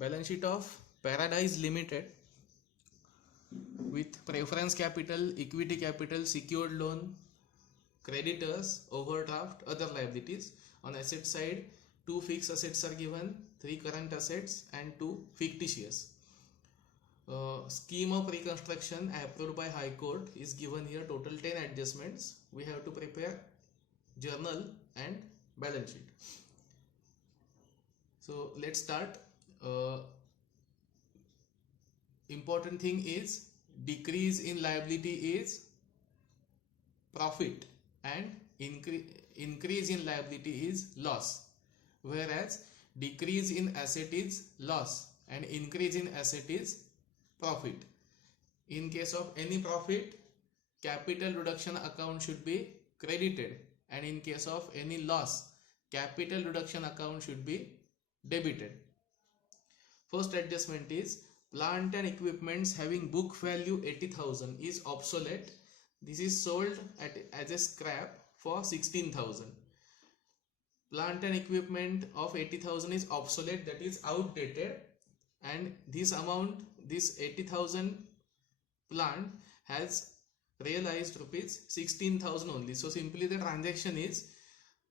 Balance sheet of Paradise Limited with preference capital, equity capital, secured loan, creditors, overdraft, other liabilities. On asset side, 2 fixed assets are given, 3 current assets and 2 fictitious. Scheme of reconstruction approved by High Court is given here, total 10 adjustments. We have to prepare journal and balance sheet. So let's start. Important thing is decrease in liability is profit and increase in liability is loss, whereas decrease in asset is loss and increase in asset is profit. In case of any profit, capital reduction account should be credited, and in case of any loss, capital reduction account should be debited. First adjustment is plant and equipments having book value 80,000 is obsolete. This is sold as a scrap for 16,000. Plant and equipment of 80,000 is obsolete, that is outdated, and this amount, this 80,000 plant has realized rupees 16,000 only. So simply the transaction is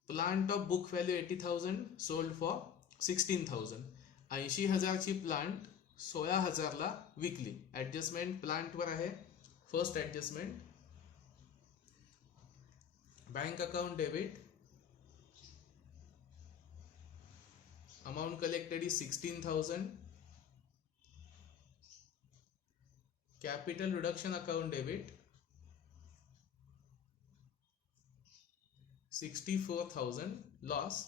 plant of book value 80,000 sold for 16,000. 80,000 ची plant 16,000 ला विकली. Adjustment plant वर आहे. First adjustment bank account debit, amount collected is 16,000. Capital reduction account debit 64,000 loss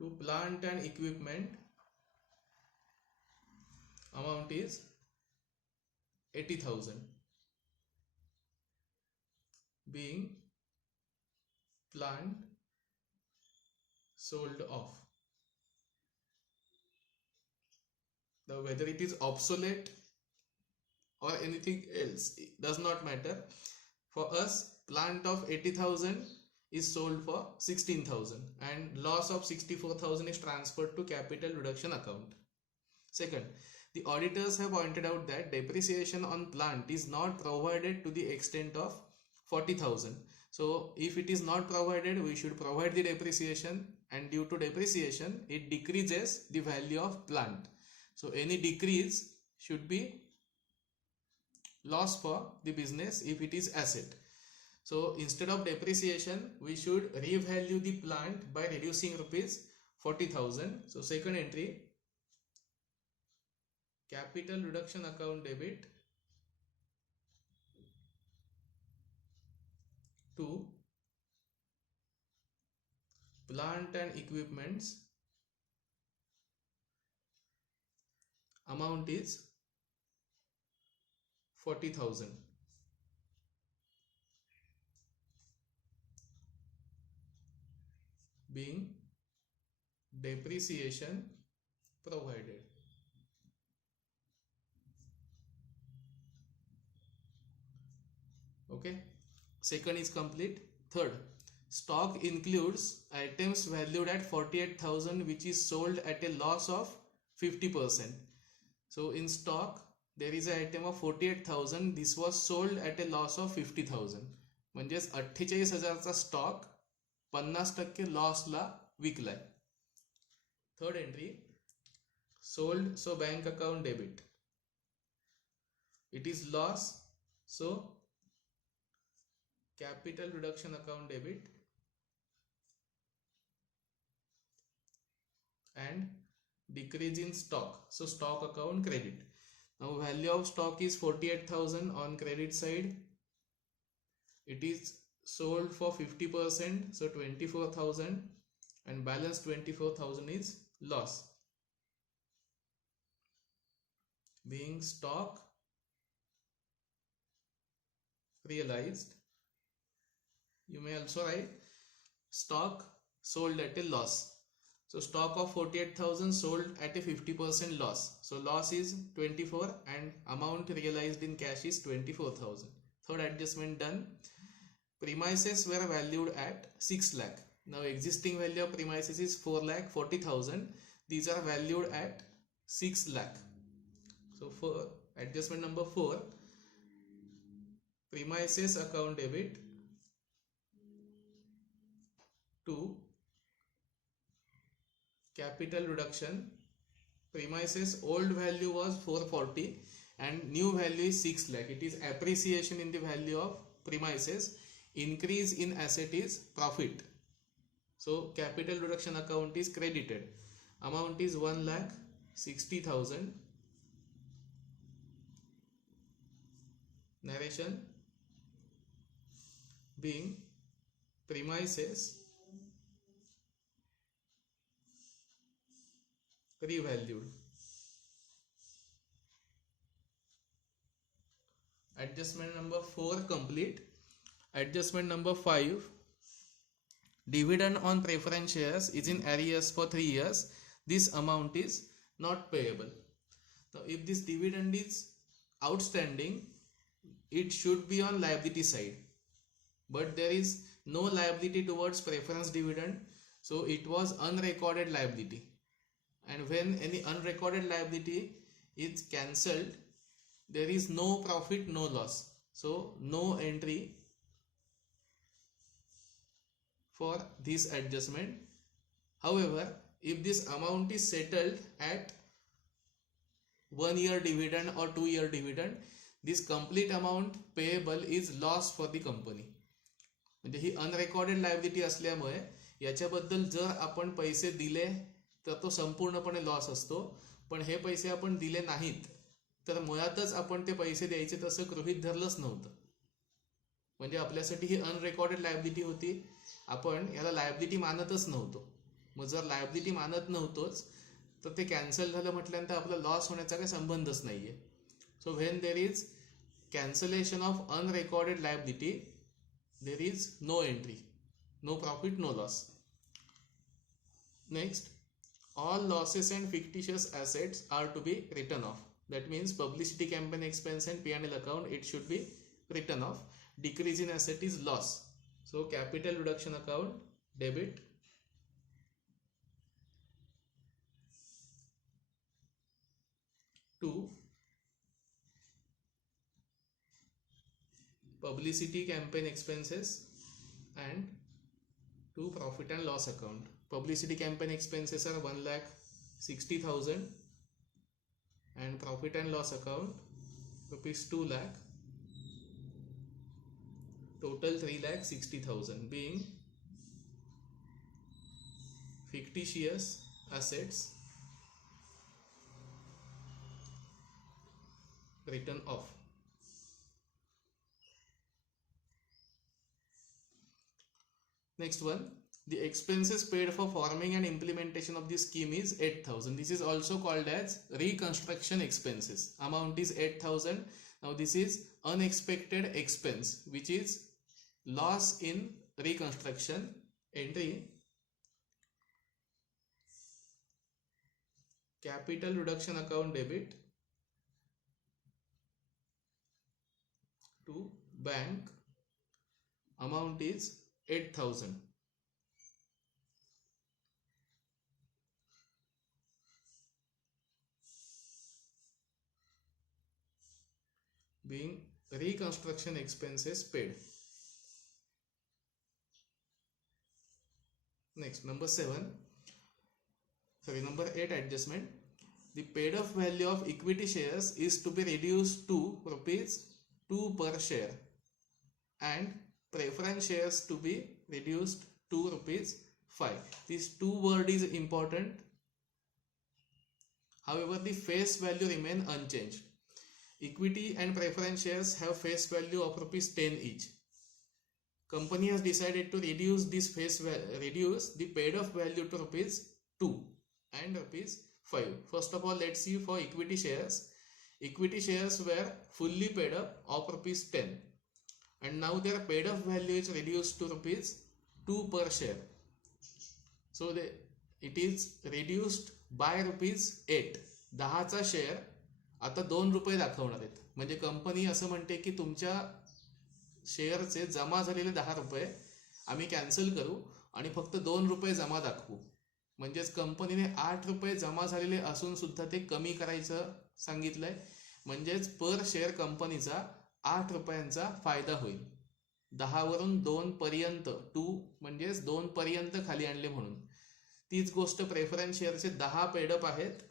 to plant and equipment amount is 80,000 being plant sold off. Now whether it is obsolete or anything else, it does not matter. For us, plant of 80,000 is sold for 16,000 and loss of 64,000 is transferred to capital reduction account. Second, the auditors have pointed out that depreciation on plant is not provided to the extent of 40,000. So if it is not provided, we should provide the depreciation, and due to depreciation it decreases the value of plant. So any decrease should be loss for the business if it is asset. So instead of depreciation, we should revalue the plant by reducing rupees 40,000. So second entry, capital reduction account debit to plant and equipments amount is 40,000 being depreciation provided. Okay, second is complete. Third, stock includes items valued at 48,000 which is sold at a loss of 50%. So in stock there is an item of 48,000, this was sold at a loss of 50,000. म्हणजेच 48,000 चा stock 50% loss ला विकलाय. Third entry, sold so bank account debit, it is loss so capital reduction account debit and decrease in stock, so stock account credit. Now value of stock is 48,000 on credit side, it is sold for 50%, so 24,000, and balance 24,000 is loss being stock realized. You may also write stock sold at a loss. So stock of 48,000 sold at a 50% loss. So loss is 24 and amount realized in cash is 24,000. Third adjustment done. Premises were valued at 6 lakh. Now existing value of premises is 4,40,000. These are valued at 6 lakh. So for adjustment number 4, premises account debit to capital reduction. Premises old value was 440 and new value is 6 lakh. It is appreciation in the value of premises. Increase in asset is profit. So capital reduction account is credited. Amount is 1,60,000. Narration being premises revalued. Adjustment number 4 complete. Adjustment number 5. Dividend on preference shares is in arrears for 3 years. This amount is not payable. Now if this dividend is outstanding, it should be on liability side. But there is no liability towards preference dividend. So it was unrecorded liability. And when any unrecorded liability is cancelled, there is no profit, no loss. So no entry for this adjustment. However, if this amount is settled at 1 year dividend or 2 year dividend, this complete amount payable is loss for the company. म्हणजे ही अनरेकॉर्डेड liability असल्यामुळे याच्याबद्दल जर आपण पैसे दिले तर तो संपूर्णपणे लॉस असतो. पण हे पैसे आपण दिले नाहीत तर मुळातच आपण ते पैसे द्यायचे तसं गृहीत धरलंच नव्हतं. म्हणजे आपल्यासाठी ही अनरेकॉर्डेड लायबिलिटी होती. आपण याला लायबिलिटी मानतच नव्हतो. मग जर लायबिलिटी मानत नव्हतोच तर ते कॅन्सल झालं म्हटल्यानंतर आपला लॉस होण्याचा काही संबंधच नाहीये. So when there is cancellation of unrecorded liability, there is no entry, no profit, no loss. Next, all losses and fictitious assets are to be written off. That means publicity campaign expense and P&L account, it should be written off. Decrease in asset is loss. So capital reduction account debit to publicity campaign expenses and to profit and loss account. Publicity campaign expenses are 1,60,000 and profit and loss account rupees 2 lakh. Total 3,60,000 being fictitious assets written off. Next one, the expenses paid for forming and implementation of this scheme is 8,000. This is also called as reconstruction expenses. Amount is 8,000. Now this is unexpected expense, which is loss in reconstruction. Entry capital reduction account debit to bank. Amount is 8,000. Being reconstruction expenses paid. Next, number 8 adjustment. The paid off value of equity shares is to be reduced to rupees 2 per share and preference shares to be reduced to rupees 5. This 2 word is important. However, the face value remain unchanged. Equity and preference shares have face value of rupees 10 each. Company has decided to reduce the paid off value to rupees 2 and rupees 5. First of all, let's see for equity shares. Equity shares were fully paid up of rupees 10. And now their paid off value is reduced to rupees 2 per share. So it is reduced by rupees 8. 10चा share आता 2 रुपये दाखवणार आहेत. म्हणजे company असं म्हणते की तुमच्या शेअरचे जमा झालेले 10 रुपये आम्ही कॅन्सल करू आणि फक्त 2 रुपये जमा दाखवू, म्हणजेच कंपनीने 8 रुपये जमा झालेले असून सुद्धा ते कमी करायचं सांगितलंय, म्हणजेच पर शेअर कंपनीचा 8 रुपयांचा फायदा होईल. 10 वरून 2 पर्यंत, 2 म्हणजेच 2 पर्यंत खाली आणले म्हणून. तीच गोष्ट प्रेफरन्स शेअरचे 10 पेडअप आहेत,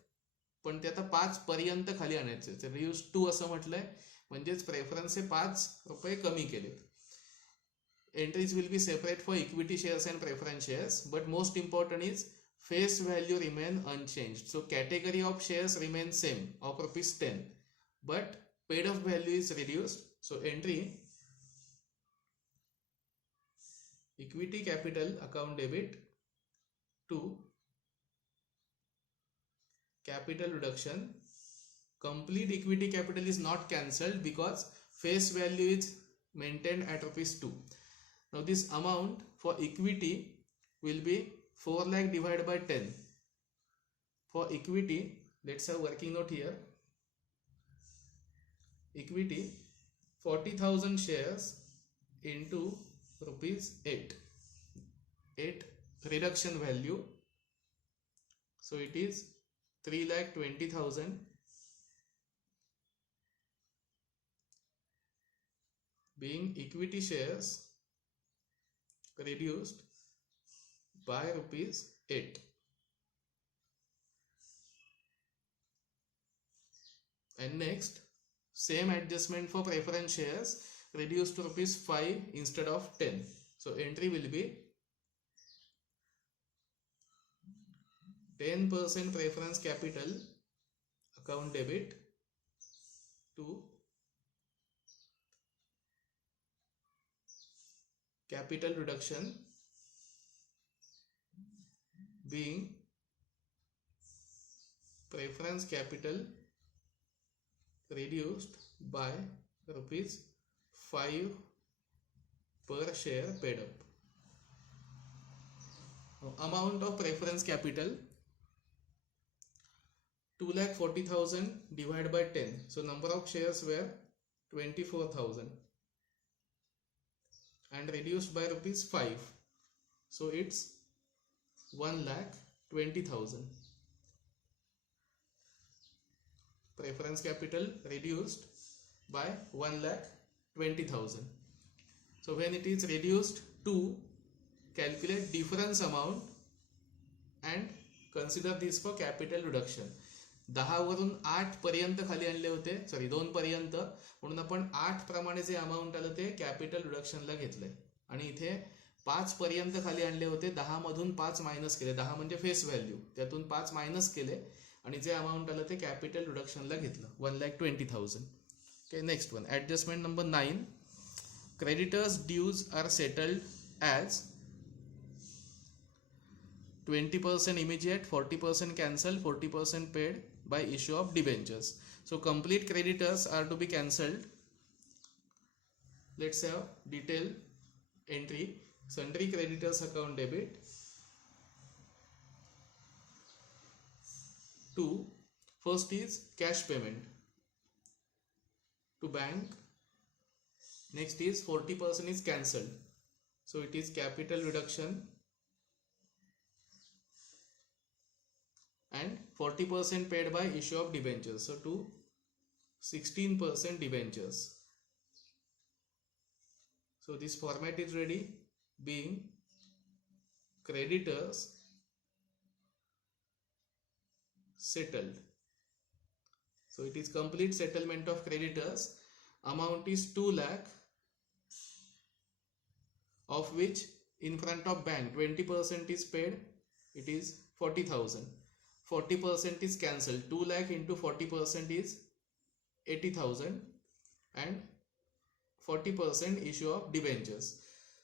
पण ते आता 5 पर्यंत खाली आणायचे, रिड्यूस टू असं म्हटलंय, म्हणजेच प्रेफरन्सचे 5 रुपये कमी केलेत. Entries will be separate for equity shares and preference shares, but most important is face value remain unchanged. So category of shares remains same of rupees 10, but paid up value is reduced. So entry equity capital account debit to capital reduction. Complete equity capital is not cancelled because face value is maintained at rupees 2. Now this amount for equity will be 4 lakh divided by 10. For equity, let's have working note here. Equity 40,000 shares into rupees 8 reduction value, so it is 3,20,000 being equity shares reduced by rupees 8. And next, same adjustment for preference shares, reduced to rupees 5 instead of 10. So entry will be 10% preference capital account debit to capital reduction, being preference capital reduced by rupees 5 per share paid up. Amount of preference capital 2,40,000 divided by 10. So number of shares were 24,000 and reduced by rupees 5. So it's 1,20,000. Preference capital reduced by 1,20,000. So when it is reduced to, calculate difference amount and consider this for capital reduction. 10 वरून 8 पर्यंत खाली आणले होते, 2 पर्यंत, म्हणून आपण 8 प्रमाणे जे amount आलं ते कॅपिटल रिडक्शनला घेतलंय. आणि इथे 5 पर्यंत खाली आणले होते, 10 मधून 5 मायनस केले, 10 म्हणजे फेस व्हॅल्यू, त्यातून 5 मायनस केले आणि जे अमाऊंट आलं ते कॅपिटल रिडक्शनला घेतलं, 1,20,000. Okay, next one, adjustment number 9. Creditors dues are settled as 20% immediate, 40% cancelled, 40% paid by issue of debentures. So complete creditors are to be cancelled. Let's have detail entry. Sundry creditors account debit to, first is cash payment to bank. Next is 40% is cancelled, so it is capital reduction, and 40% paid by issue of debentures, so to 16% debentures. So this format is ready, being creditors settled. So it is complete settlement of creditors. Amount is 2 lakh, of which in front of bank 20% is paid, it is 40,000. 40% is cancelled, 2 lakh into 40% is 80,000, and 40% issue of debentures.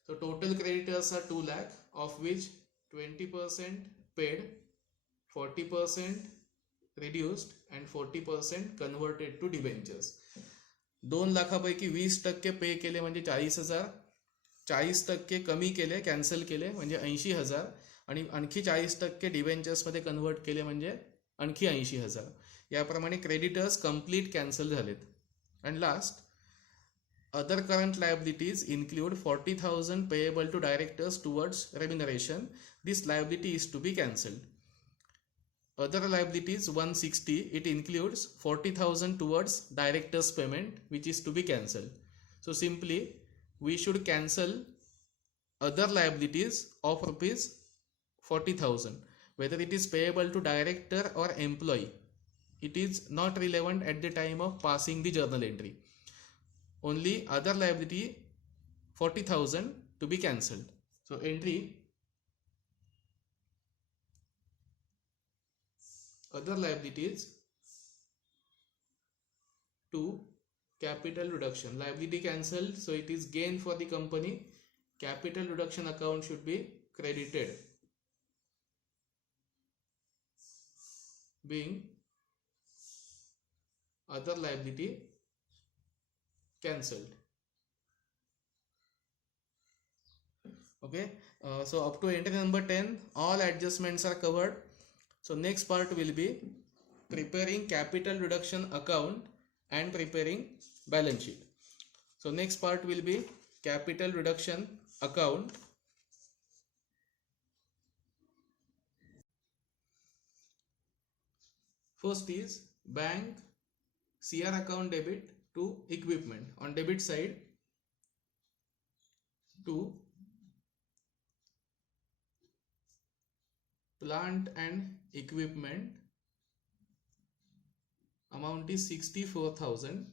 So total creditors are 2 lakh, of which 20% paid, 40% reduced, and 40% converted to debentures. 2 लाखापैकी 20% पे केले म्हणजे 40,000, 40% कमी केले, cancel केले म्हणजे 80,000, आणि आणखी 40% डिबेंचर्समध्ये convert केले म्हणजे आणखी 80,000. याप्रमाणे क्रेडिटर्स कंप्लीट कॅन्सल झालेत. And last, Other current liabilities include 40,000 payable to directors towards remuneration. This liability is to be cancelled. Other liabilities 160, it includes 40,000 towards directors payment, which is to be cancelled. So simply we should cancel other liabilities of rupees 40,000, whether it is payable to director or employee. It is not relevant at the time of passing the journal entry. Only other liability 40,000 to be cancelled. So entry other liabilities to capital reduction. Liability cancelled, so it is gain for the company. Capital reduction account should be credited, being other liability cancelled. Okay, so up to entry number 10 all adjustments are covered. So next part will be preparing capital reduction account and preparing balance sheet. So next part will be capital reduction account. First is bank CR account debit to equipment. On debit side, to plant and equipment, amount is 64,000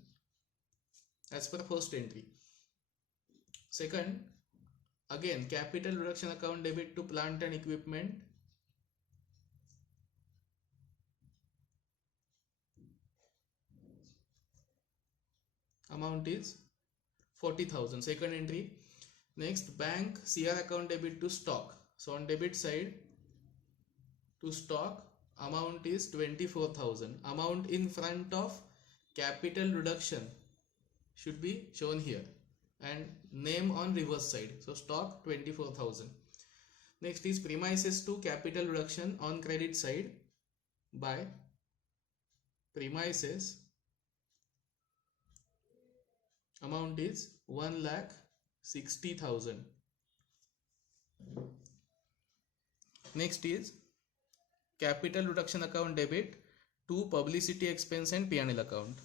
as per first entry. Second, again capital reduction account debit to plant and equipment, amount is 40,000, second entry. Next, bank CR account debit to stock. So on debit side, to stock, amount is 24,000. Amount in front of capital reduction should be shown here and name on reverse side. So stock 24,000. Next is premises to capital reduction on credit side by premises, amount is 1,60,000. Next is capital reduction account debit to publicity expense and P&L account.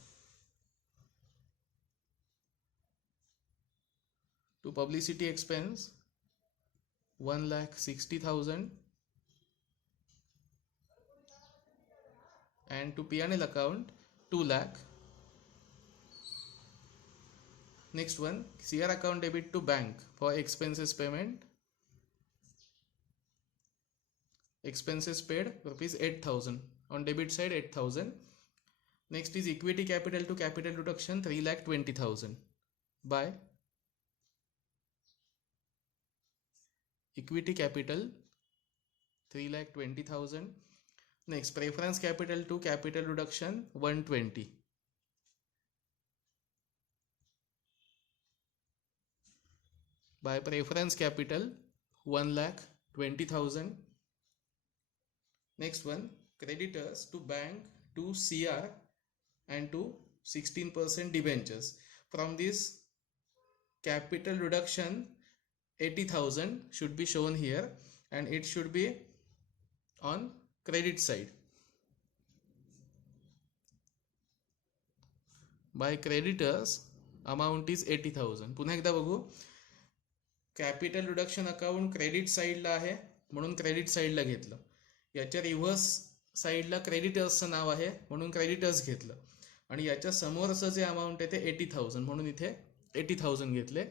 To publicity expense 1,60,000 and to P&L account 2 lakh. Next one, CR account debit to bank for expenses payment. Expenses paid rupees 8,000. On debit side 8,000. Next is equity capital to capital reduction 3,20,000 by equity capital 3,20,000. Next, preference capital to capital reduction 120 by preference capital 1,20,000. Next one, creditors to bank to CR and to 16% debentures. From this capital reduction 80,000 should be shown here and it should be on credit side. By creditors amount is 80,000. पुन्हा एकदा बघू, capital reduction account credit साईडला आहे म्हणून credit साईडला घेतलं. याच्या reverse साईडला क्रेडिटर्सचं नाव आहे म्हणून क्रेडिटर्स घेतलं आणि याच्या समोरचं जे अमाऊंट आहे ते 80,000 म्हणून इथे 80,000 घेतले.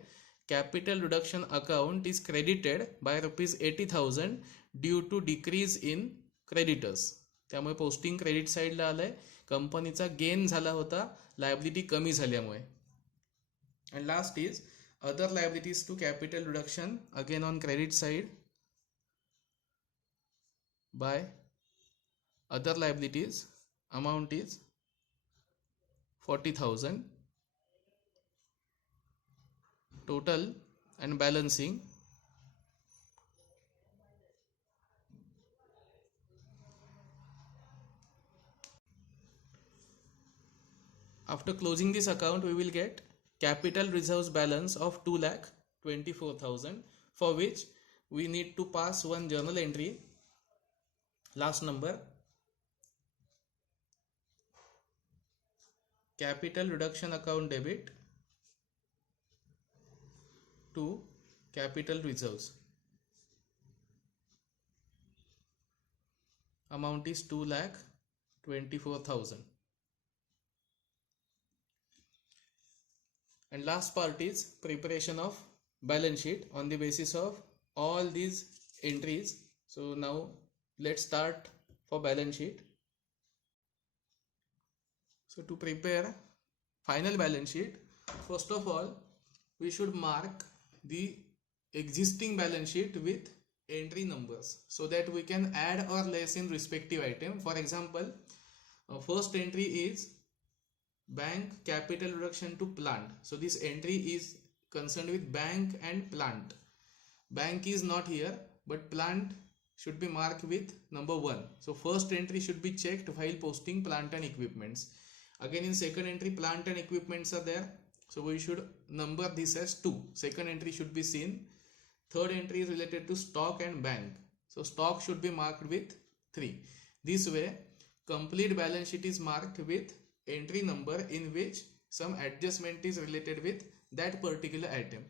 Capital reduction account is credited by ₹80,000 due to decrease in creditors. त्यामुळे पोस्टिंग क्रेडिट साईडला आलंय. कंपनीचा गेन झाला होता लायबिलिटी कमी झाल्यामुळे. And last is other liabilities to capital reduction again on credit side by other liabilities, amount is 40,000. Total and balancing after closing this account we will get capital reserves balance of 2,24,000, for which we need to pass one journal entry, last number, capital reduction account debit to capital reserves. Amount is 2,24,000. And last part is preparation of balance sheet on the basis of all these entries. So now let's start for balance sheet. So to prepare final balance sheet, first of all we should mark the existing balance sheet with entry numbers so that we can add or less in respective item. For example, first entry is bank capital reduction to plant. So this entry is concerned with bank and plant. Bank is not here, but plant should be marked with number 1. So first entry should be checked while posting plant and equipments. Again in second entry, plant and equipments are there, so we should number this as 2. Second entry should be seen. Third entry is related to stock and bank, so stock should be marked with 3. This way complete balance sheet is marked with entry number in which some adjustment is related with that particular item.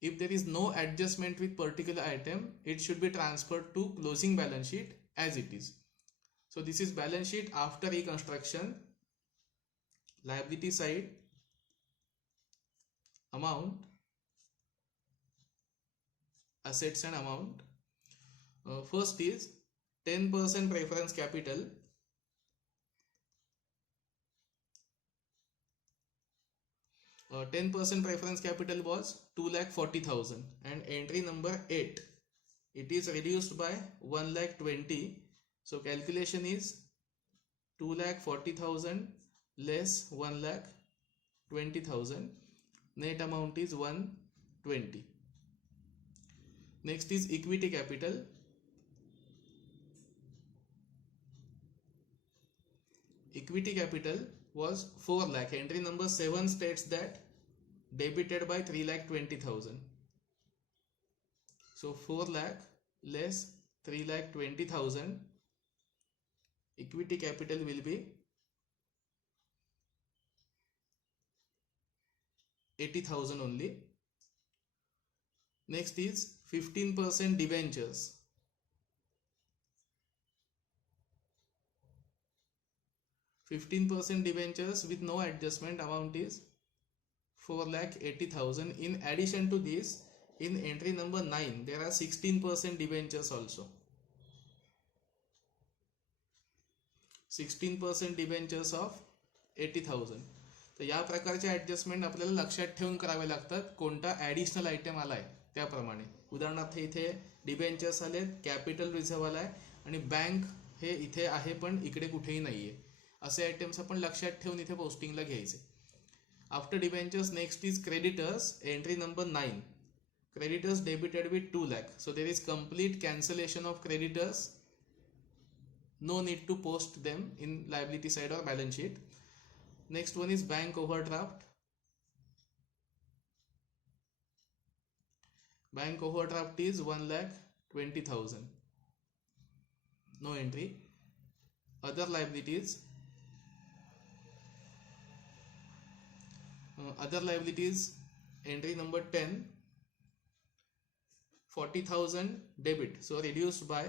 If there is no adjustment with particular item, it should be transferred to closing balance sheet as it is. So this is balance sheet after reconstruction. Liability side, amount, assets and amount. First is 10% preference capital. Uh, 10% preference capital was 2,40,000 and entry number 8. It is reduced by 1,20,000. So calculation is 2,40,000 less 1,20,000. Net amount is 120. Next is equity capital. Equity capital was 4 lakh. Entry number 7 states that debited by 3,20,000. So 4 lakh less 3,20,000. Equity capital will be 80,000 only. Next is 15% debentures. 15% debentures with no adjustment, amount is 4,80,000. In addition to this, in entry number 9 there are 16% debentures also. 16% debentures of 80,000. तर या प्रकारचे adjustment आपल्याला लक्षात ठेवून करावे लागतात कोणता additional item आलाय त्याप्रमाणे. उदाहरणार्थ इथे डिबेंचर्स आलेत, कॅपिटल रिझर्व्ह आलाय आणि बँक हे इथे आहे पण इकडे कुठेही नाहीये. असे आयटम्स आपण लक्षात ठेवून इथे पोस्टिंगला घ्यायचे. After debentures next is creditors. Entry number 9. Creditors debited with 2 lakh. So there is complete cancellation of creditors. No need to post them in liability side or balance sheet. Next one is bank overdraft. Bank overdraft is 1,20,000. No entry. Other liabilities. Other liabilities, entry number 10. 40,000 debit, so reduced by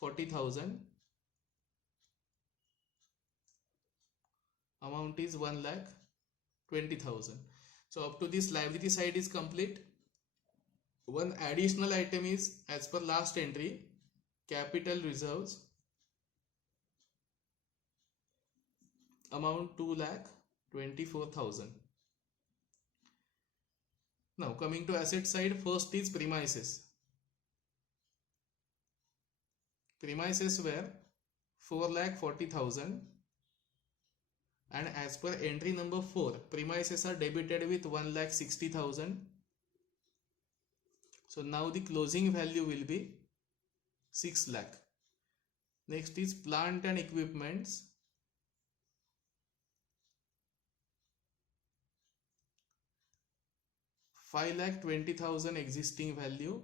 40,000. Amount is 1,20,000. So up to this liability side is complete. One additional item is as per last entry, capital reserves. Amount 2,24,000. Now coming to asset side, first is premises. Premises were 4,40,000 and as per entry number 4, premises are debited with 1,60,000. So now the closing value will be 6 lakh. Next is plant and equipments. 5,20,000 existing value.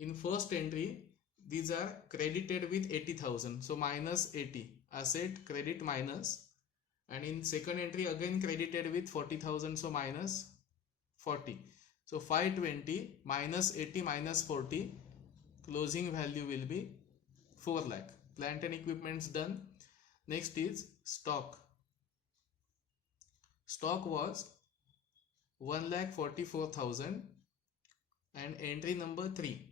In first entry, these are credited with 80,000, so minus 80, asset credit minus. And in second entry again credited with 40,000, so minus 40. So 520 minus 80 minus 40, closing value will be 4 lakh. Plant and equipments done. Next is stock. Stock was 1,44,000 and entry number 3.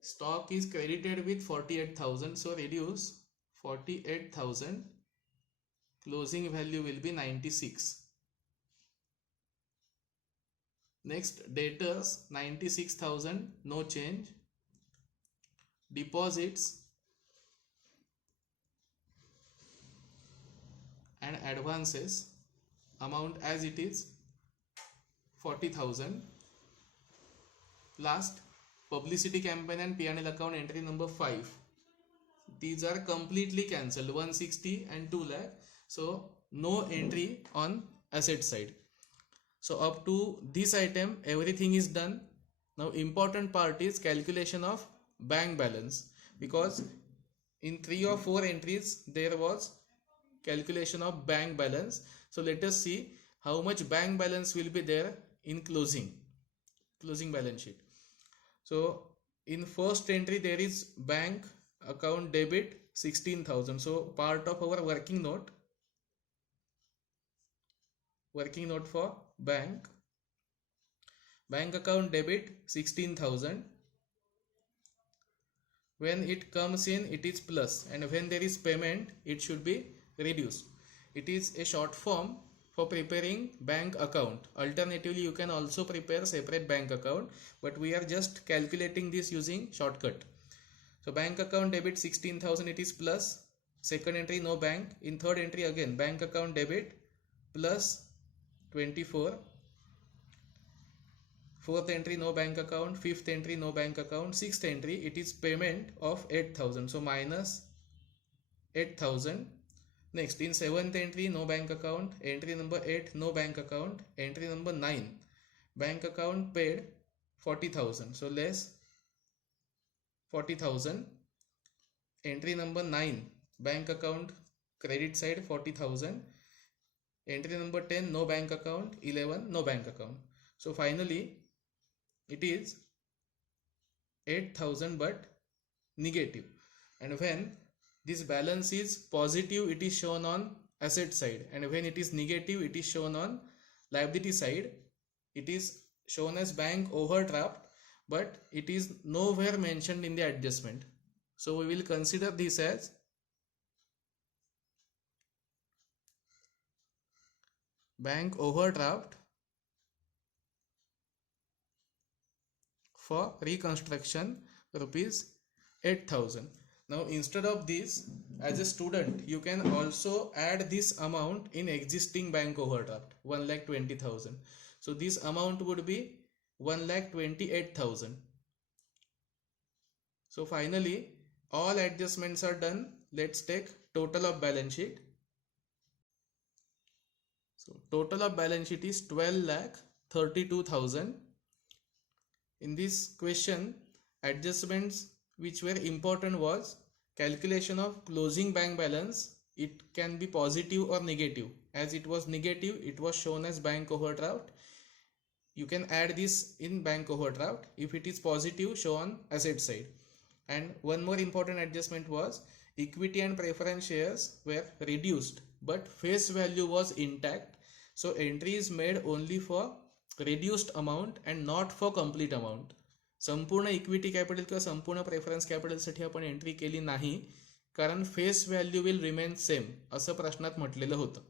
Stock is credited with 48,000, so reduce 48,000, closing value will be 96. Next, debtors 96,000, no change. Deposits and advances, amount as it is 40,000. Last, publicity campaign and P&L account entry number 5. These are completely cancelled, 160 and 2 lakh. So no entry on asset side. So up to this item everything is done. Now important part is calculation of bank balance, because in 3 or 4 entries there was calculation of bank balance. So let us see how much bank balance will be there in closing balance sheet. So in first entry there is bank account debit 16,000. So part of our working note for bank account debit 16,000. When it comes in it is plus, and when there is payment it should be reduced. It is a short form for preparing bank account. Alternatively you can also prepare separate bank account, but we are just calculating this using shortcut. So bank account debit 16,000, it is plus. Second entry no bank. In third entry again bank account debit plus 24. Fourth entry no bank account. Fifth entry no bank account. Sixth entry it is payment of 8,000, so minus 8,000. Next, in seventh entry no bank account. Entry number 8 no bank account. Entry number 9 bank account paid 40,000, so less 40,000. Entry number 9 bank account credit side 40,000. Entry number 10 no bank account. 11 no bank account. So finally it is 8,000 but negative. And when this balance is positive it is shown on asset side, and when it is negative it is shown on liability side. It is shown as bank overdraft, but it is nowhere mentioned in the adjustment. So we will consider this as bank overdraft for reconstruction rupees 8,000. Now instead of this, as a student you can also add this amount in existing bank overdraft 1,20,000. So this amount would be 1,28,000. So finally all adjustments are done. Let's take total of balance sheet. So total of balance sheet is 12,32,000. In this question, adjustments which were important was calculation of closing bank balance. It can be positive or negative. As it was negative, it was shown as bank overdraft. You can add this in bank overdraft. If it is positive, show on asset side. And one more important adjustment was equity and preference shares were reduced, but face value was intact. So entry is made only for reduced amount and not for complete amount. संपूर्ण equity capital किंवा संपूर्ण preference कॅपिटलसाठी आपण entry केली नाही, कारण face value will remain same असं प्रश्नात म्हटलेलं होतं.